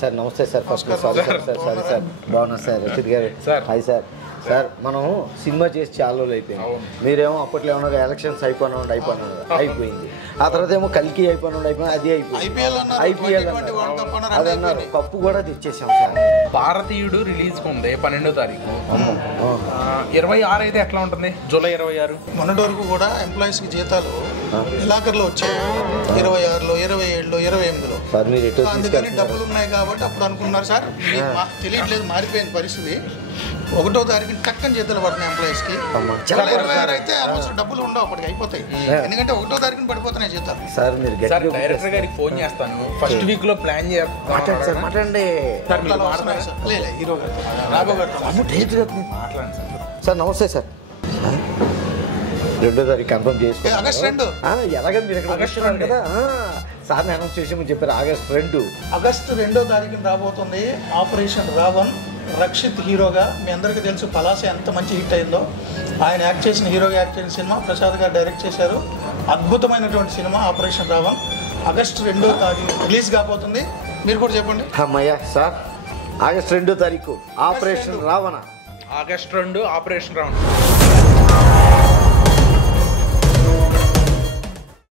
Sir నమస్తే sir. First sorry sir. Sorry sir. బాగున్నా sir. Rashid గారు హాయ్ సార్. సార్ మనం సినిమా చేసి చాలా రోజులు అయిపోయింది. మీరేమో అప్పట్లో ఏమన్నా ఎలక్షన్స్ అయిపోయింది. ఆ తర్వాత ఏమో కల్కి అయిపోయినాడు అది అయిపోయింది. ఐపీఎల్ అదన్నారు. కప్పు కూడా తెచ్చేసాం సార్. భారతీయుడు రిలీజ్ ఉంది 12వ తారీఖు. 26 అయితే ఎట్లా ఉంటుంది? జూలై 26. మొన్నటి వరకు కూడా ఎంప్లాయీస్ కి జీతాలు నెలాఖరులో వచ్చాయి. 26లో 27లో 28లో. అందుకని డబ్బులు ఉన్నాయి కాబట్టి అప్పుడు అనుకున్నారు సార్. తెలియట్లేదు, మారిపోయింది పరిస్థితి. 1వ తారీఖు టక్కని జీతాలు పడుతున్నాయి ఎంప్లాయీస్ కి. 26 అయితే ఆల్మోస్ట్ డబ్బులు ఉండవు, అప్పటికి అయిపోతాయి. ఎందుకంటే 1వ తారీఖున పడిపోతున్నాయి జీతాలు. సార్ మీరు డైరెక్టర్ గారికి ఫోన్ చేస్తాను. ఫస్ట్ వీక్ లో ప్లాన్ చేస్తాను. మాట్లాడండి హీరో గారు రాఘవ్ గారు సార్. నమస్తే సార్. 2వ తారీఖు కన్ఫర్మ్ చేసుకోండి. ఆగస్ట్ 2 ఎలాగని మీరు ఇక్కడ వస్తున్నారు కదా సార్ని అనౌన్స్ చేసి చెప్పారు. ఆగస్ట్ 2వ తారీఖున రాబోతుంది ఆపరేషన్ రావణ్. రక్షిత్ హీరోగా. మీ అందరికీ తెలుసు పలాస ఎంత మంచి హిట్ అయిందో. ఆయన హీరోగా యాక్ట్ చేసిన సినిమా ప్రసాద్ గారు డైరెక్ట్ చేశారు. అద్భుతమైనటువంటి సినిమా ఆపరేషన్ రావణ్. ఆగస్ట్ 2వ తారీఖు రిలీజ్ కాబోతుంది. మీరు కూడా చెప్పండి. అమ్మయ్య సార్. ఆగస్ట్ 2వ తారీఖు operation Ravana. August 2 operation Ravana.